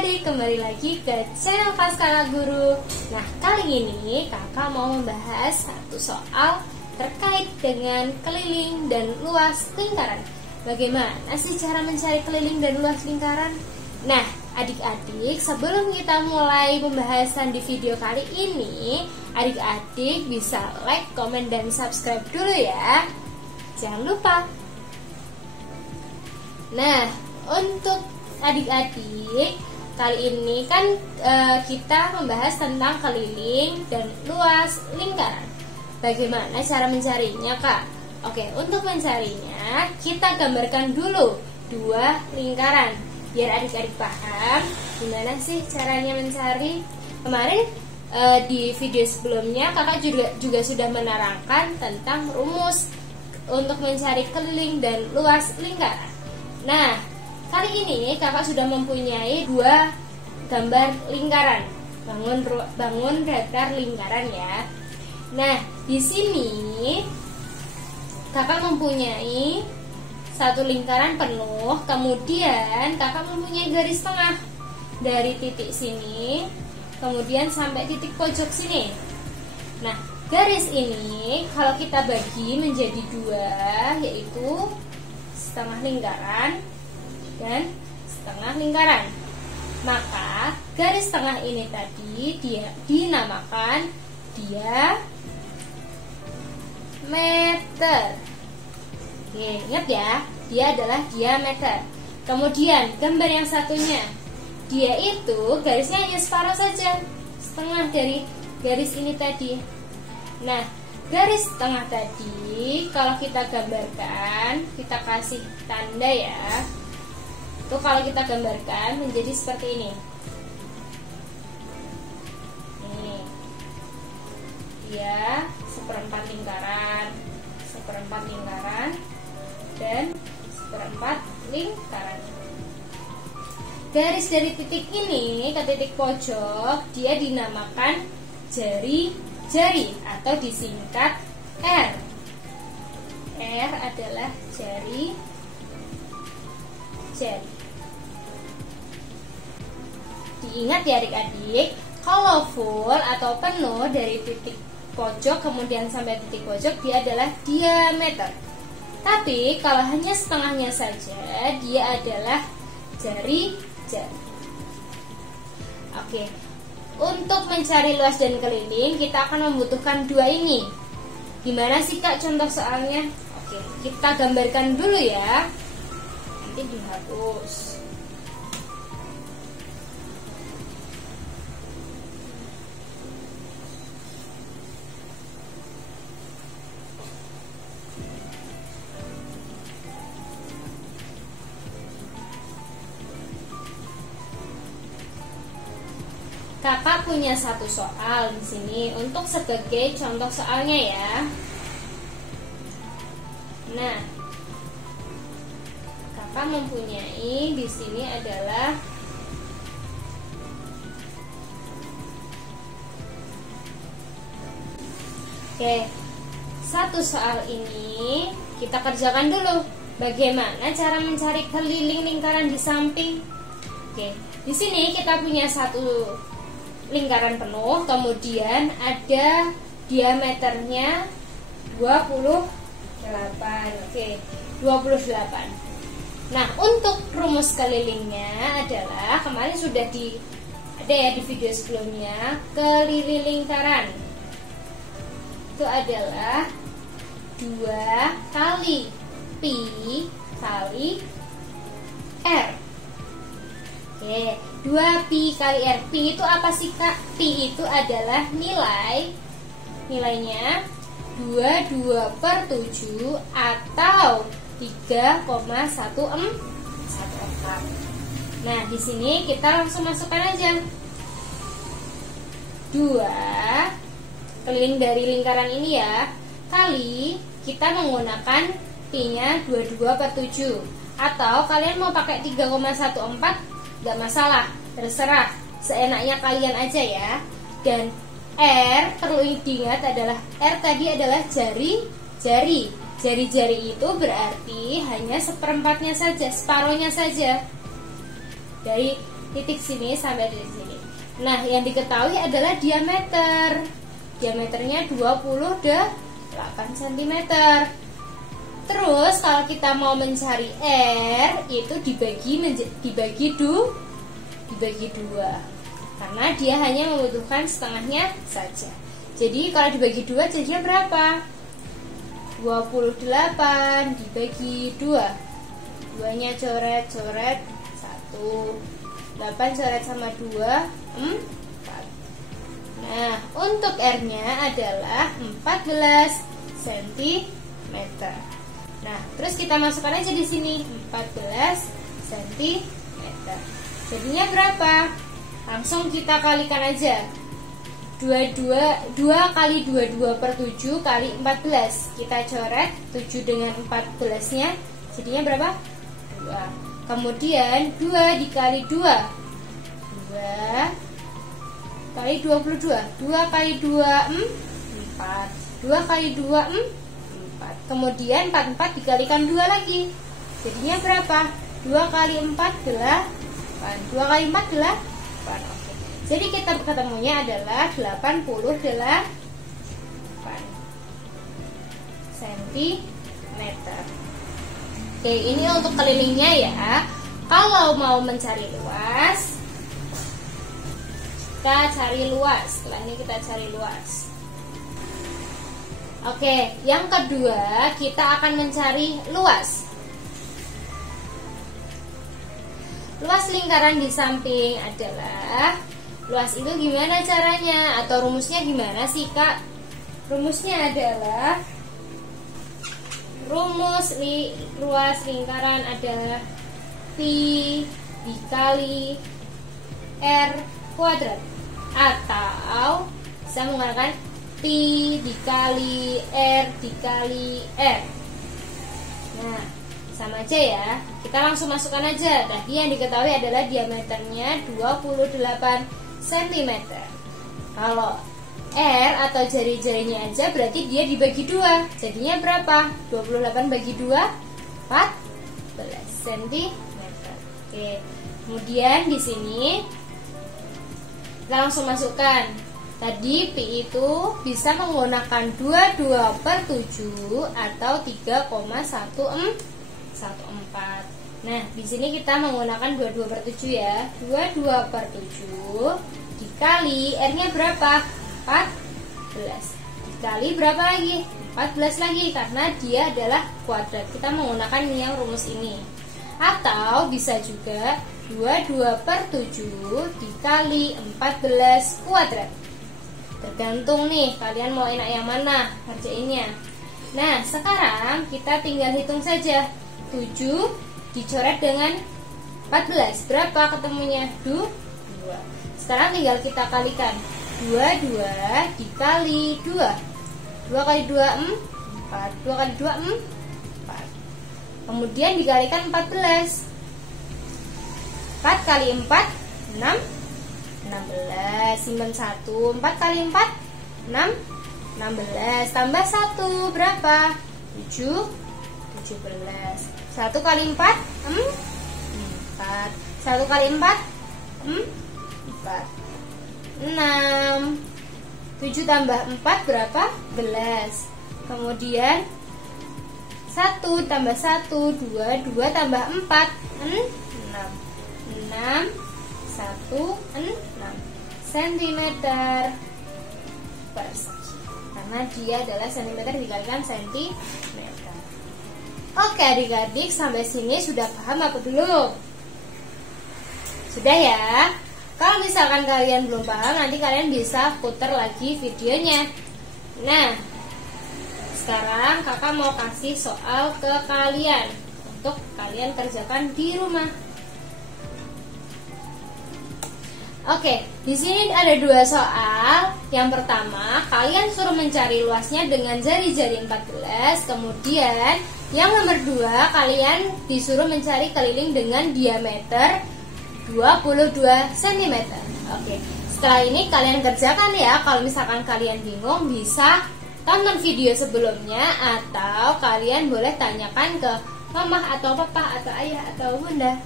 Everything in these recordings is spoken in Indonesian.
adik-adik, kembali lagi ke channel Paskala Guru. Nah, kali ini kakak mau membahas satu soal terkait dengan keliling dan luas lingkaran. Bagaimana sih cara mencari keliling dan luas lingkaran? Nah, adik-adik, sebelum kita mulai pembahasan di video kali ini, adik-adik bisa like, komen, dan subscribe dulu ya. Jangan lupa. Nah, untuk adik-adik, kali ini kan kita membahas tentang keliling dan luas lingkaran. Bagaimana cara mencarinya, Kak? Oke, untuk mencarinya kita gambarkan dulu dua lingkaran biar adik-adik paham gimana sih caranya mencari. Kemarin di video sebelumnya kakak juga sudah menerangkan tentang rumus untuk mencari keliling dan luas lingkaran. Nah, kali ini kakak sudah mempunyai dua gambar lingkaran, bangun datar lingkaran ya. Nah, di sini kakak mempunyai satu lingkaran penuh, kemudian kakak mempunyai garis tengah dari titik sini, kemudian sampai titik pojok sini. Nah, garis ini kalau kita bagi menjadi dua, yaitu setengah lingkaran dan setengah lingkaran. Maka garis tengah ini tadi dia dinamakan diameter. Oke, ingat ya, dia adalah diameter. Kemudian gambar yang satunya, dia itu garisnya hanya separuh saja, setengah dari garis ini tadi. Nah, garis tengah tadi kalau kita gambarkan, kita kasih tanda ya. Tuh, kalau kita gambarkan menjadi seperti ini. Nih, dia seperempat lingkaran, dan seperempat lingkaran. Garis dari titik ini ke titik pojok dia dinamakan jari-jari atau disingkat R. R adalah jari. Diingat ya adik-adik, kalau full atau penuh dari titik pojok kemudian sampai titik pojok dia adalah diameter. Tapi kalau hanya setengahnya saja dia adalah jari-jari. Oke, untuk mencari luas dan keliling kita akan membutuhkan dua ini. Gimana sih Kak contoh soalnya? Oke, kita gambarkan dulu ya. Nanti dihapus. Kakak punya satu soal di sini untuk sebagai contoh soalnya ya. Nah, kakak mempunyai di sini adalah satu soal ini kita kerjakan dulu. Bagaimana cara mencari keliling lingkaran di samping? Di sini kita punya satu lingkaran penuh, kemudian ada diameternya 28. 28. Nah, untuk rumus kelilingnya adalah kemarin sudah ada ya di video sebelumnya, keliling lingkaran itu adalah 2 kali pi kali r. 2pi kali r. Pi itu apa sih Kak? Pi itu adalah nilainya 22/7 atau 3,14. Nah, di sini kita langsung masukkan aja 2 keliling dari lingkaran ini ya, kali kita menggunakan pi-nya 22/7, atau kalian mau pakai 3,14 gak masalah, terserah, seenaknya kalian aja ya. Dan R perlu diingat adalah R tadi adalah jari-jari. Jari-jari itu berarti hanya seperempatnya saja, separuhnya saja. Dari titik sini sampai di sini. Nah, yang diketahui adalah diameter. Diameternya 28 cm. Terus kalau kita mau mencari R itu dibagi dua. Karena dia hanya membutuhkan setengahnya saja. Jadi kalau dibagi 2 jadinya berapa? 28 dibagi 2. 2-nya coret-coret 1. 8 coret sama 2, 4. Nah, untuk R-nya adalah 14 cm. Nah, terus kita masukkan aja di sini 14 cm. Jadinya berapa? Langsung kita kalikan aja. 2 kali 22 per 7 kali 14. Kita coret 7 dengan 14-nya. Jadinya berapa? 2. Kemudian 2 dikali 2 kali 22. 2 kali 2 4. 2 kali 2 4. Kemudian 44 dikalikan 2 lagi. Jadinya berapa? 2 kali 4 8. 2 kali 4 8. Oke. Jadi kita ketemunya adalah 88 cm. Oke, ini untuk kelilingnya ya. Kalau mau mencari luas, kita cari luas. Setelah ini kita cari luas. Oke, yang kedua kita akan mencari luas. Luas lingkaran di samping adalah, luas itu gimana caranya? Atau rumusnya gimana sih, Kak? Rumusnya adalah ruas lingkaran adalah pi dikali R kuadrat, atau bisa menggunakan pi dikali R dikali R. Nah, sama aja ya. Kita langsung masukkan aja. Tadi yang diketahui adalah diameternya 28 cm. Kalau R atau jari-jarinya aja berarti dia dibagi 2. Jadinya berapa? 28 bagi 2 14 cm. Oke. Kemudian di sini kita langsung masukkan. Tadi Pi itu bisa menggunakan 22 per 7 atau 3,114. Nah, di sini kita menggunakan 22 per 7 ya. 22 per 7 dikali R-nya berapa? 14. Dikali berapa lagi? 14 lagi, karena dia adalah kuadrat. Kita menggunakan yang rumus ini. Atau bisa juga 22 per 7 dikali 14 kuadrat. Tergantung nih, kalian mau enak yang mana ngerjainnya. Nah, sekarang kita tinggal hitung saja. 7 dicoret dengan 14. Berapa ketemunya? 2. Sekarang tinggal kita kalikan. 22 dikali 2. 2 kali 2 4. 2 kali 2 4. Kemudian dikalikan 14. 4 kali 4 6. 16. Simpan 1. 4 kali 4 6. 16. Tambah 1 berapa? 7. 17. 1 kali 4 4. 1 kali 4 4. 6. 7 tambah 4 berapa? 11. Kemudian 1 tambah 1 2. 2 tambah 4 6. 6 1 6 cm persegi. Karena dia adalah cm dikalikan cm. Oke adik-adik, sampai sini sudah paham apa belum? Sudah ya? Kalau misalkan kalian belum paham, nanti kalian bisa putar lagi videonya. Nah, sekarang kakak mau kasih soal ke kalian untuk kalian kerjakan di rumah. Oke, di sini ada 2 soal. Yang pertama, kalian suruh mencari luasnya dengan jari-jari 14. Kemudian, yang nomor 2, kalian disuruh mencari keliling dengan diameter 22 cm. Oke, setelah ini kalian kerjakan ya. Kalau misalkan kalian bingung, bisa tonton video sebelumnya, atau kalian boleh tanyakan ke mama atau papa atau ayah atau bunda.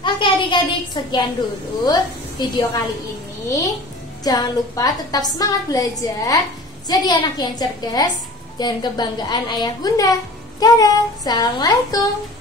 Oke adik-adik, sekian dulu video kali ini. Jangan lupa tetap semangat belajar, jadi anak yang cerdas dan kebanggaan ayah bunda. Dadah, assalamualaikum.